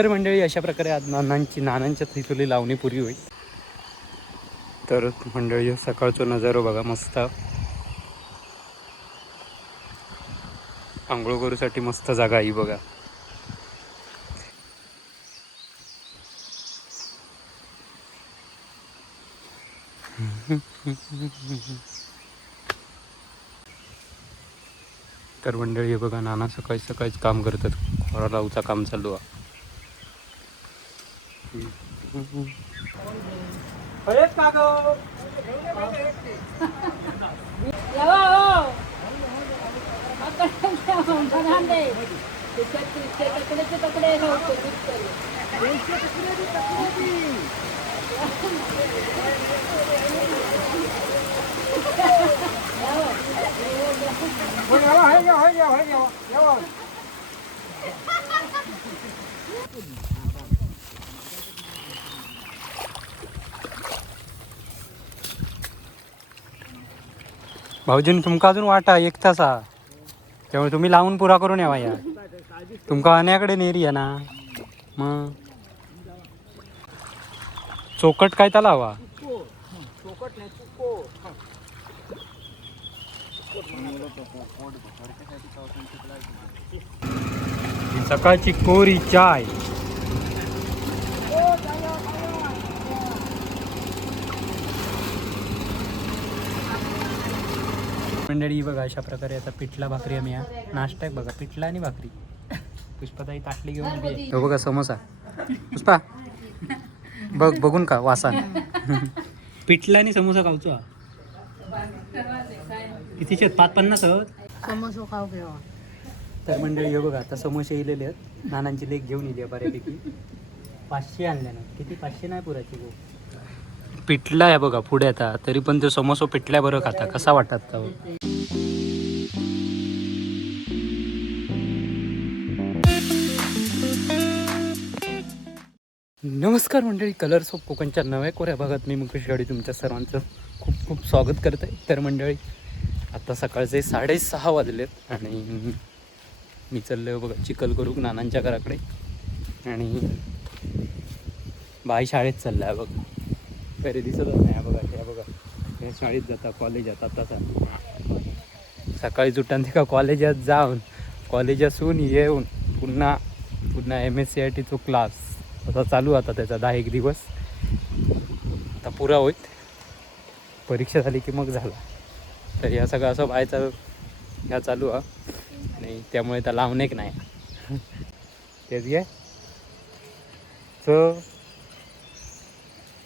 तर मंडळी अशा प्रकारे आज नानांच्या थिसुली लावणी पुरी होईल. तर मंडळी सकाळचा नजारा बघा मस्त. आंघोळ करूसाठी मस्त जागा आहे बघा. तर मंडळी बघा नाना सकाळी सकाळीच काम करतात. खोरा लावूचा काम चालू आहे. भाऊजीन तुमका अजून वाटा 1 तास हा, त्यामुळे तुम्ही लावून पुरा करून यावा. या तुमका अण्याकडे नेरी आहे ना. मग चोकट काय त्याला हवा. सकाळची कोरी चाय. मंडळी बघा अशा प्रकारे आता पिठला भाकरी आम्ही नाश्ता आहे बघा. पिठला आणि भाकरी. पुष्पाताई ताटली घेऊन उभी आहे. हो बघा समोसा. पुष्पा बघ बघून का वासा. पिठला आणि समोसा खाऊचो. कितीचे 550 समोसा खाऊ घेवा. तर मंडळी हे बघा आता समोसे इलेले आहेत. नानांची लेक घेऊन येते बऱ्यापैकी. 500 आणल्या ना. किती 500 नाही पुराची गो. पिठला आहे बघा पुढे आता तरी पण ते समोसा पिठल्या बरं खाता. कसा वाटत. नमस्कार मंडळी, कलर्स ऑफ कोकणच्या नव्या कोऱ्या भागात मी मुकेश गाडी तुमच्या सर्वांचं खूप खूप स्वागत करत आहे. तर मंडळी आता सकाळचे 6:30 वाजलेत आणि मी चाललो बघा चिखल करू नानांच्या घराकडे. आणि बाई शाळेत चालला आहे बघा. घरी दिसतच नाही बघा. त्या बघा त्या शाळेत जाता कॉलेज जातात. तसा सकाळी उठान ते का कॉलेजात जाऊन कॉलेजासून येऊन पुन्हा MSCITचा क्लास आता चालू. आता त्याचा 10 दिवस आता पुरा होईत. परीक्षा झाली की मग झाला. तर या सगळं असं व्हायचा ह्या चालू आहे आणि त्यामुळे त्या लावणे एक नाही. तेच घ्या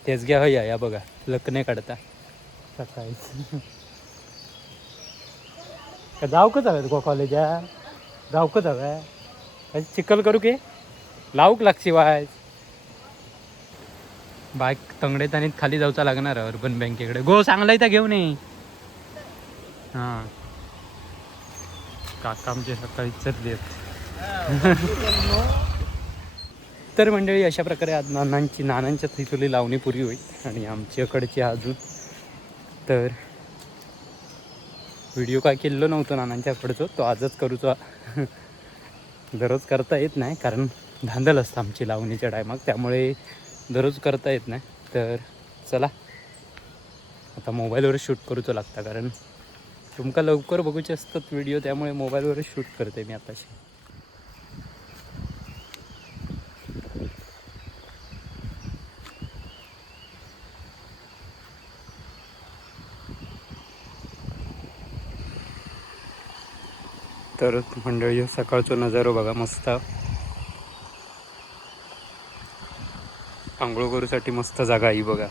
तेच घ्या. या बघा लग्न काढता सकाळीच. का जाऊ का जाव्यात कॉलेजा. जाऊ का जाव्या चिखल करू की लावूक लागशी वाय. बाईक तंगडेत आणि खाली जाऊचा लागणार अर्बन बँकेकडे. गो चांगला इथं घेऊन ये. हां काका आमचे सकाळी चढले. तर मंडळी अशा प्रकारे आज नानांच्या थिसुली लावणी पुरी होईल. आणि आमच्याकडची अजून तर व्हिडिओ काय केलेलं नव्हतं नानांच्याकडचं. तो आजच करूचा. दररोज करता येत नाही कारण धांदल असतं आमची लावणीच्या टायमात. त्यामुळे दररोज करता येत नाही. तर चला आता मोबाईलवरच शूट करूचं लागतं कारण तुमका लवकर बघूचे असतात व्हिडिओ. त्यामुळे मोबाईलवरच शूट करते मी आताशी. तर मंडळी सकाळचा नजारा बघा मस्त. आंघोळ करूसाठी मस्त जागा आहे बघा.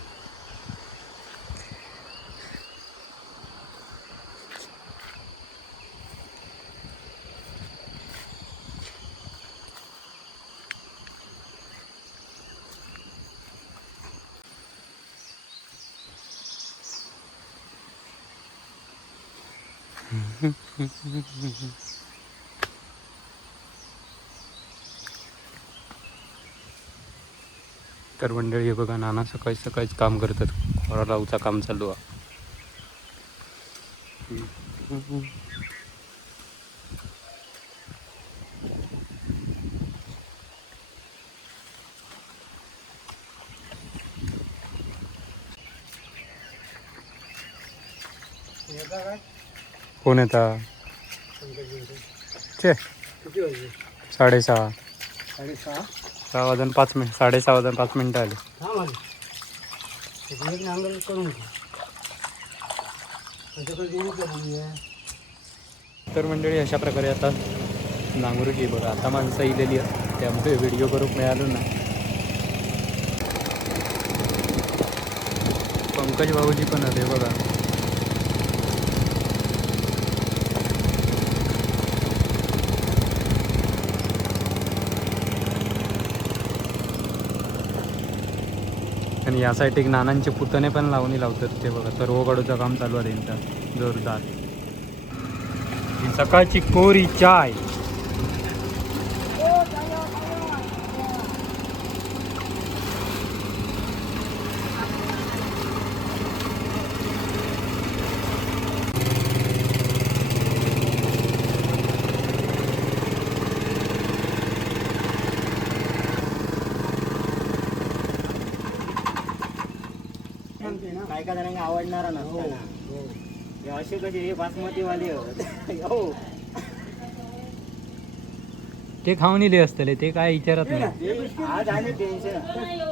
तर मंडळी हे बघा नाना सकाळी सकाळीच काम करतात. खोरा लावूचा काम चालू आहे. कोण येता छे 6:30 6 वाजून 5 मिनिट 6:30 वाजून 5 मिनिटं आली. तर मंडळी अशा प्रकारे आता नांगरूची बघा आता माणसं इलेली आहेत त्यामुळे व्हिडिओ करूक मिळालो ना. पंकज भाऊजी पण आले बघा. आणि या साईड एक नानांचे पुतणे पण लावणी लावतात ते बघा. तर काढूचं काम चालू आहे त्यांचं जोरदार. ही सकाळची कोरी चाय. काय का जणांना आवडणारा नसताना हे असे कसे हे बासमतीवाले हो ते खाऊन इले असतले ते काय विचारत नाही. आज आले टेन्शन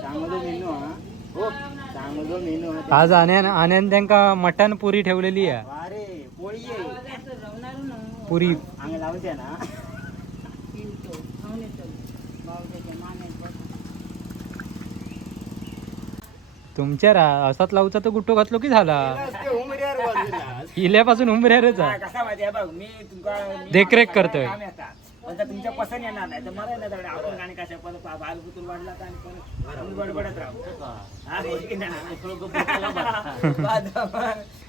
चांगलो मेनू हा हो चांगलो मेनू आज आण्यान त्यांका मटण पुरी ठेवलेली आहे. अरे पोळी पुरी अंग लावते ना तुमच्या असाच लावचा तर गुट्टो घातलो की झाला. उमऱ्यावर बाजूला इल्यापासून उमऱ्यावरच कसा माहिती आहे बघ मी तुमका देखरेख करतोय. पण जर तुमच्या पसंत येणार नाही तर मला नाही आपण गाणी कशा पण बालकुतून वाढला तर आणि पण बडबडत राहू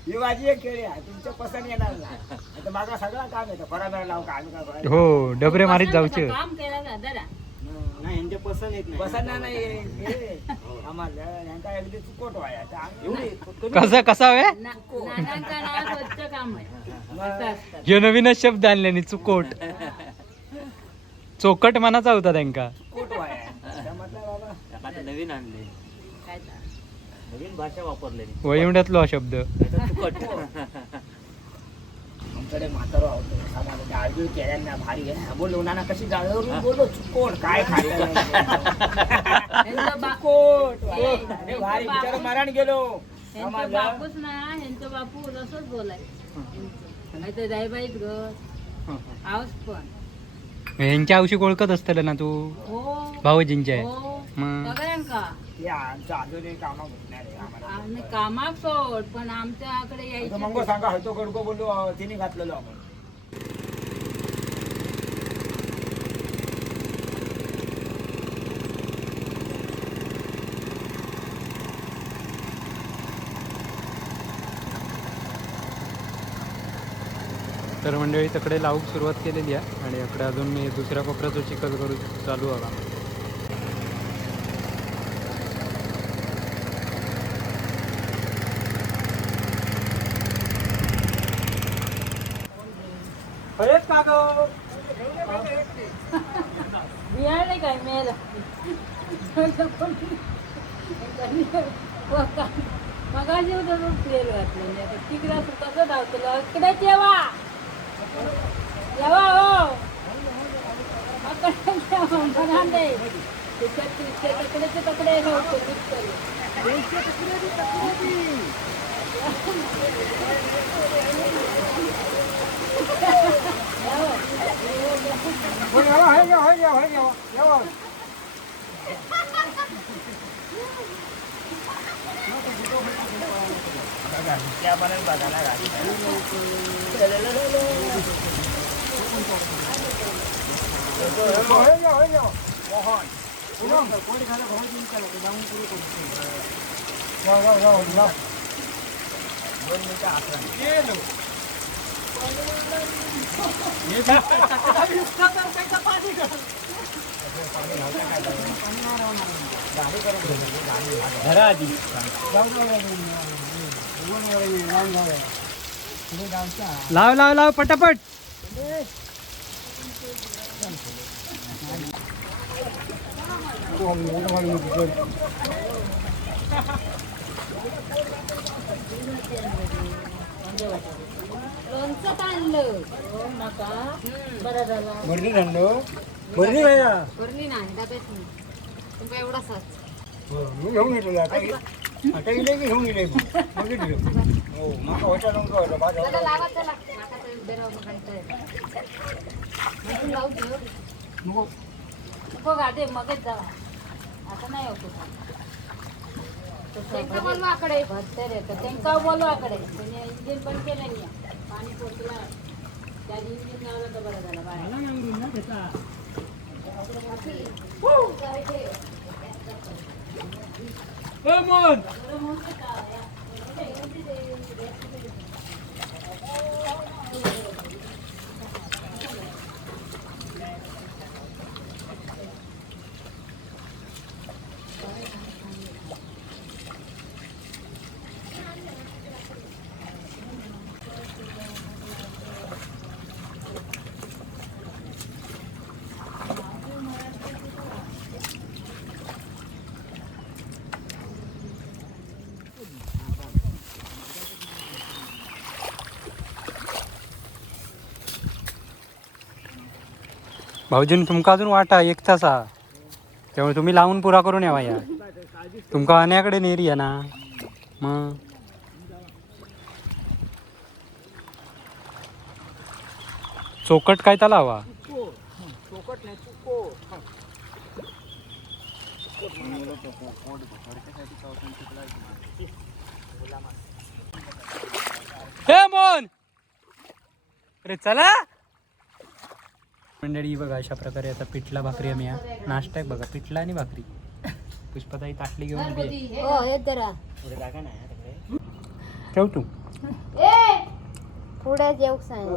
ही माझी एक खेळी आहे तुमच्या पसंत येणार नाही तर माझा सगळं काम येतं फराबरा लावू का आम्ही काय हो डबरे मारीत जाऊचे. काम केलं ना जरा नाही यांच्या पसंत येत नाही पसंत नाही आम्हाला यांचा अगदी चुकोट व्हाया कसा वे नानांचा नाव स्वच्छ काम आहे. हे नवीनच शब्द आणले चुकोट. चोकट मनाचा होता त्यांका. चुकोट व्हाया म्हटलं बाबा आता नवीन आणले काय तर. नवीन भाषा वापरलेली वैवड्यातलो हा शब्द. चुकट आमच्याकडे म्हातारो होतो आम्हाला गाळजूळ केल्यांना भारी आहे बोललो नाना कशी गाळून बोललो चुकोट काय खाल्लं चुकोट अरे भारी बिचारा मरण गेलो ह्यांचं बापूच ना ह्यांचं बापू असंच बोलाय. नाही तर जायबाईत घर आवाज पण यांच्या औषधी ओळखत असतलं ना तू हो भाऊजींच्या आहे. हो मग सगळ्यांका हे आमचं अजूनही कामा घुसणार आहे आम्हाला आणि कामाक सोड पण आमच्याकडे आता यायचं मंगो सांगा हयतो कडको बोललो तिने घातलेलो आपण तर मंडळी तकडे लावूक सुरुवात केलेली आहे आणि इकडे अजून मी दुसऱ्या कोपऱ्याचं चिखल करू चालू आहे. बिहार नाही काय मेला मगाशी होतं तेल घातलं तिकडे कसं धावतलं इकडे जेवा जेवा हो तकडेचे तकडे त्या बनत बघायला घरा आधी लाव लाव लाव पटापट. लोणचं आणलं नका बरं झालं भरली थंडो भरली काय भरली नाही डब्यात नाही तुमका एवढा साच मी घेऊन येतो आता इले की घेऊन येले हो माका होता नव्हता होता माझा चला लावा चला माका तर उभे राहू मग कंटाळ येतो. जाऊ दे नको गाडे मगच जावा आता नाही होतो त्यांका बोलवा आकडे भरते रे तर त्यांका बोलवा आकडे म्हणजे इंजिन बंद केलं नाही पाणी पोचला त्या इंजिन लावलं तर बरं झालं बाहेर भाऊजीन तुमका अजून वाटा 1 तास हा त्यामुळे तुम्ही लावून पुरा करून यावा या तुमका आण्याकडे नेरी या ना मग चोकट काय त्याला हवा हे मोन अरे चला मंडळी बघा अशा प्रकारे आता पिठला भाकरी आम्ही नाश्ता आहे बघा पिठला आणि भाकरी पुष्पाताई ताटली घेऊन उभी आहे. हो हे जरा ठेव तू पुढे जेव सांग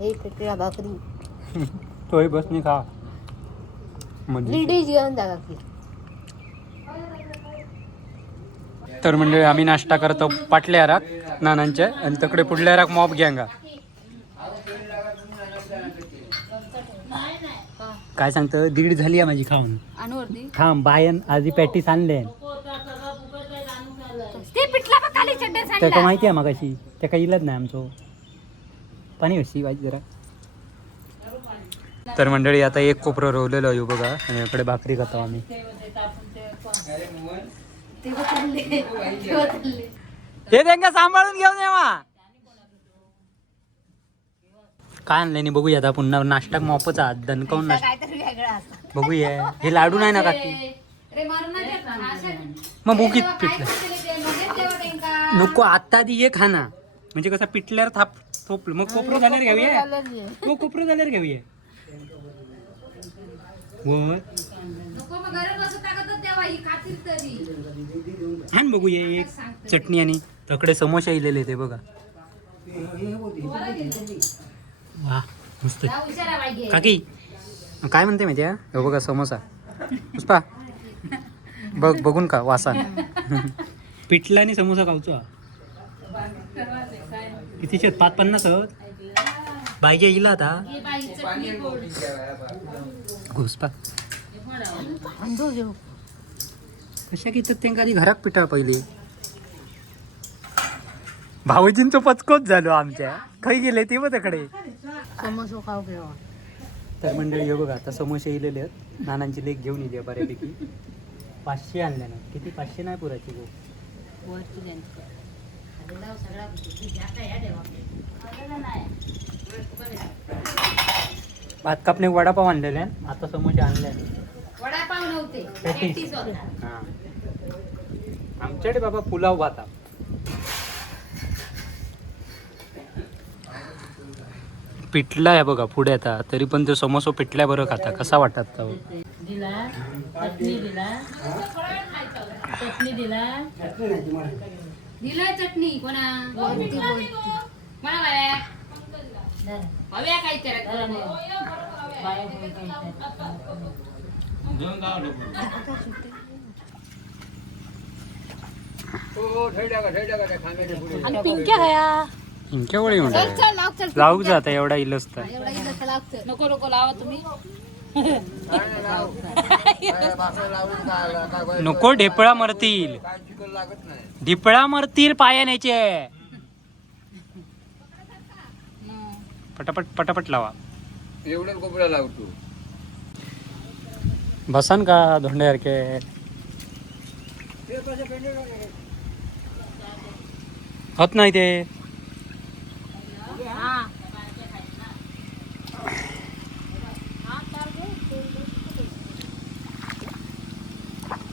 हे पिठला भाकरी तोही बसनी खा म्हणजे लिडीज घेऊन जा की तर म्हणजे आम्ही नाश्ता करतो पाटल्या राख नानांच्या आणि तकडे पुढल्या राख मॉब गँगा काय सांगतं 1:30 झाली आहे माझी खाऊन आणवरती थांब बायन आधी पॅटीस आणले ते पिठला बघाली चड्डा त्याका माहिती आहे मगाशी त्याका इलाच नाही आमचं पाणी हशी वाईट जरा तर मंडळी आता एक कोपरं रोवलेलं आहे बघा आणि इकडे भाकरी खातो आम्ही हे त्यांना सांभाळून घेऊन येवा काय आणलंय नाही बघूया आता पुन्हा नाश्ता मॉपच आहात दणकावून नाश्ता बघूया हे लाडू नाही ना काकी मग बुकीत पिठलं नको आता आधी ये खाना म्हणजे कसं पिठल्यावर थाप थोपलं मग कोपरं झाल्यावर घेऊया मग कोपरं झाल्यावर घेऊया वर छान बघूया एक चटणी आणि तकडे समोसा इलेले ते बघा वा मस्त काकी काय म्हणते माहिती आहे हे बघा समोसा पुष्पा बघ बघून का वासा पिठला आणि समोसा खाऊचो कितीचे 5-50 बाईच्या इला आता पुष्पा कशा घेतात त्यांना आधी घरात पिठा पहिले भाऊजींचं पचकोच झालो आमच्या खाई गेले ते बघ तिकडे समोसा खाऊ घेऊ तर मंडळी हे बघा आता समोसे इलेले आहेत नानांची लेख घेऊन येते बऱ्यापैकी 500 आणल्या ना किती 500 नाही पुराची गो भात कापणे वडापाव आणलेले आहे आता समोसे आणले वडापाव नव्हते पॅटीस हां आमच्याकडे बाबा पुलाव भाता पिठला आहे बघा पुढे आता तरी पण तो समोसा पिठल्या बरं खाता कसा वाटतात तो दिला चटणी दिला चटणी दिला दिला चटणी कोणा हव्या काय आणि पिंक्या हया इनक्या वळी म्हणतात लावू जाता एवढा इलसता नको नको लावा तुम्ही नको ढेपळा मरतील लागत नाही. ढिपळा मरतील पायानेचे. पटापट पटापट लावा. एवढं कोपरा लावतो. बसन का धोंड्यासारखे. होत नाही ते.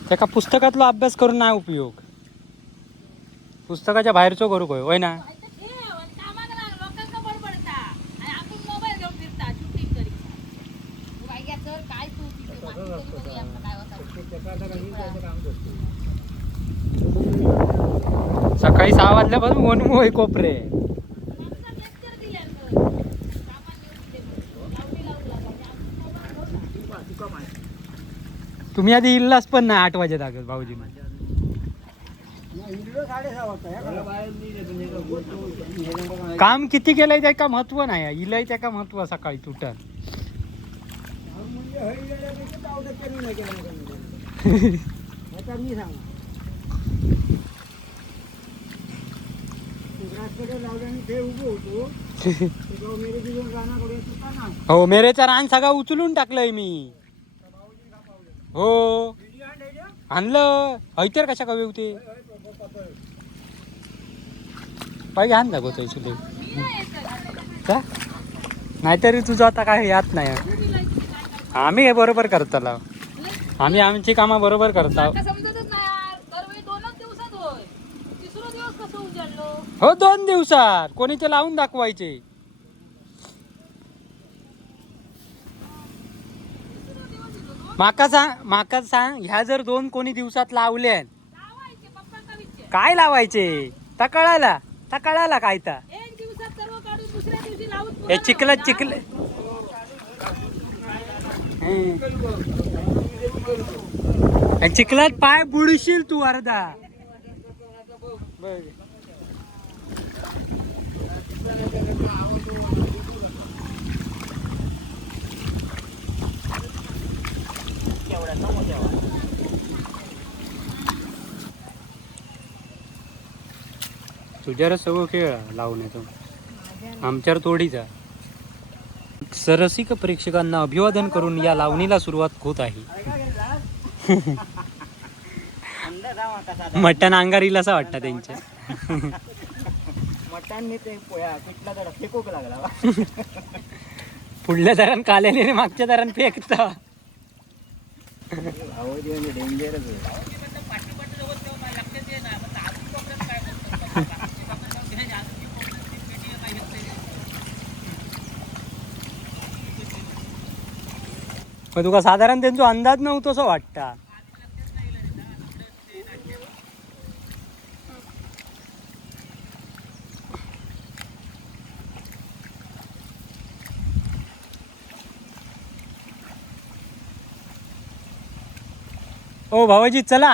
त्याका पुस्तकातला अभ्यास करून नाही उपयोग. पुस्तकाच्या बाहेरचो करू होय होय ना. सकाळी 6 वाजल्यापासून वन होय कोपरे. तुम्ही आधी इल्लास पण नाही 8 वाजता लागत भाऊजी. काम किती केलंय त्याका महत्व नाही. इलय त्याका महत्व सकाळी तुटन. हो मेरेचा रान सगळं उचलून टाकलंय मी. हो आणलं हैतर कशा कवी होते पाहिजे आण दाखवतोय सुले. नाहीतरी तुझं आता काय यात नाही. आम्ही हे बरोबर करताला. आम्ही आमची कामं बरोबर करता. हो 2 दिवसात कोणी ते लावून दाखवायचे. माका सांग ह्या जर 2 कोणी दिवसात लावले काय लावायचे तकळाला काय ता हे चिखल चिखलात पाय बुडशील तू अर्धा. तुझ्यावर सगळं खेळ लावण्याचं आमच्यावर तोडीचा. सरसिक प्रेक्षकांना अभिवादन करून या लावणीला सुरुवात होत आहे. मटण अंगारीला असं वाटतं त्यांच्या. मटण ते पिठला जरा फेकूक लागला. पुढल्या दारान काल्याने मागच्या दारान फेकता. डेंजरच मग तुका साधारण त्यांचा अंदाज नव्हतो असं वाटतं. ओ भावाजी चला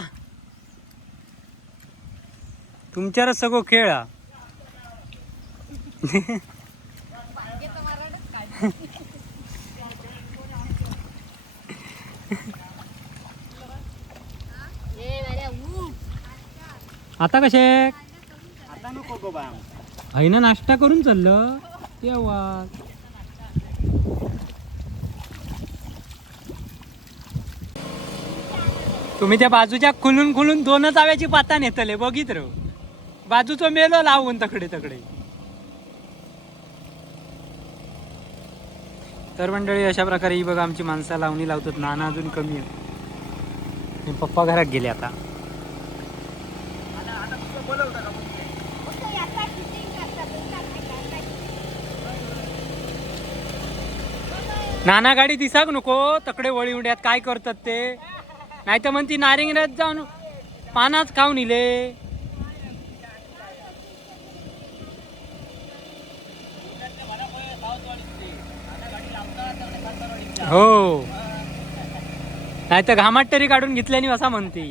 तुमच्यावर सगळं खेळ. आता कसे आता नको गो बा. आईनं नाश्ता करून चाललं तेव्हा. तुम्ही त्या बाजूच्या खुलून 2च आव्याची पाता नेतले बघित रो. बाजूचं मेलो लावून तकडे. तर मंडळी अशा प्रकारे ही बघा आमची माणसं लावणी लावतात. नाना अजून कमी आहे. पप्पा घरात गेले आता. नाना गाडी दिसाक नको तकडे वळी उड्यात काय करतात ते. नाही तर म्हणती नारिंगरात जाऊन पानाच खाऊन इले. हो नाही तर घामाट तरी काढून घेतल्यानी असा म्हणते.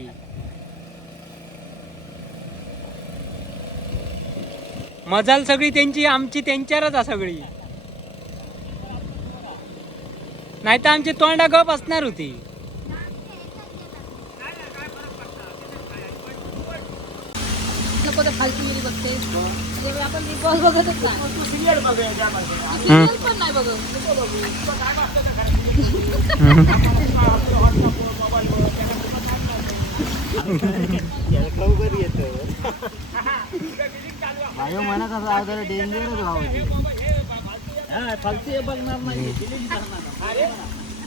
मजाल सगळी त्यांची आमची त्यांच्यावरच सगळी. नाही तर आमची तोंडा गप असणार होती. नको तर फालतू गेली बघते ते आपण बिग बॉस बघतच नाही तू सिरियल बघूया त्यामध्ये. सिरियल पण नाही बघत माझ्या मनात असं आहे जरा डेंजरच भाव हा फालतू हे बघणार नाही डिलीट करणार.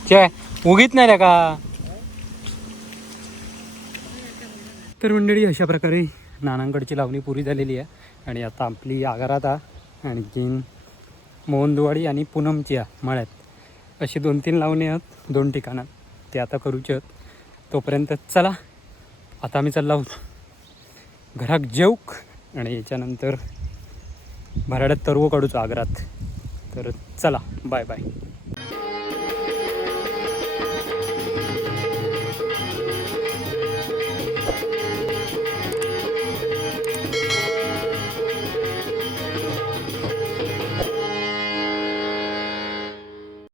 चे उगीत नाही रे का. तर मंडळी अशा प्रकारे नानांकडची लावणी पुरी झालेली आहे आणि आता आपली आगारात आणखीन मोहनदुवाडी आणि पूनमची मळ्यात अशी 2-3 लावणी आहेत 2 ठिकाणात ते आता करूचे आहेत. तोपर्यंत चला आता आम्ही चाललो आहोत घरात जेवूक आणि याच्यानंतर भराड्यात तरवो काढूचो आग्रात. तर चला बाय बाय.